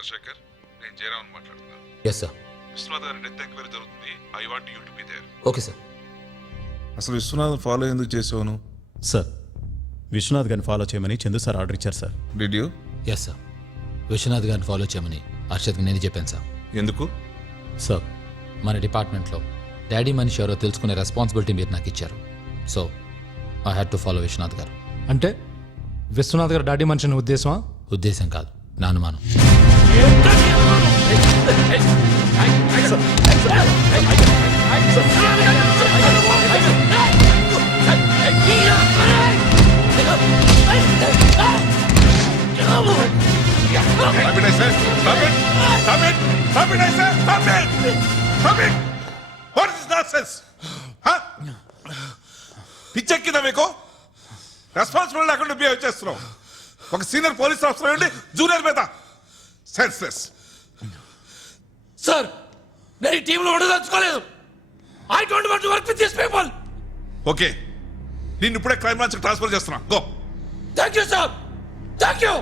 చంద్రశేఖర్, నేను జయరామన్ మాట్లాడుతున్నాను. Yes sir. Viswanath గారి డెత్ ఎంక్వైరీ జరుగుతుంది. I want you to be there. Okay sir. అసలు విశ్వనాథ్ ఫాలో ఎందుకు చేసావును? సార్, విశ్వనాథ్ గారిని ఫాలో చేయమని చందు సార్ ఆర్డర్ ఇచ్చారు sir. Did you? Yes sir. Viswanath గారిని ఫాలో చేయమని హర్షద్కి నేను చెప్పాను సార్. ఎందుకు? సార్, మన డిపార్ట్మెంట్లో డాడీ మనిషి ఎవరో తెలుసుకునే రెస్పాన్సిబిలిటీ మీరు నాకు ఇచ్చారు. So I had to follow Vishwanath garu. అంటే విశ్వనాథ్ గారు డాడీ మనిషిని ఉద్దేశమా? ఉద్దేశం కాదు, నా అనుమానం. పిచ్చెక్కిందా మీకు? రెస్పాన్సిబుల్ లేకుండా బిహేవ్ చేస్తున్నావు. ఒక సీనియర్ పోలీస్ ఆఫీసర్ ఉండి జూనియర్ మీద సెన్స్లెస్. సార్, నేను ఈ టీంలో ఉండదలుచుకోలేదు. I don't want to work with this people. Okay, నిన్ను ఇప్పుడే క్రైమ్ బ్రాంచ్ ట్రాన్స్ఫర్ చేస్తున్నా. Go. Thank you sir, thank you.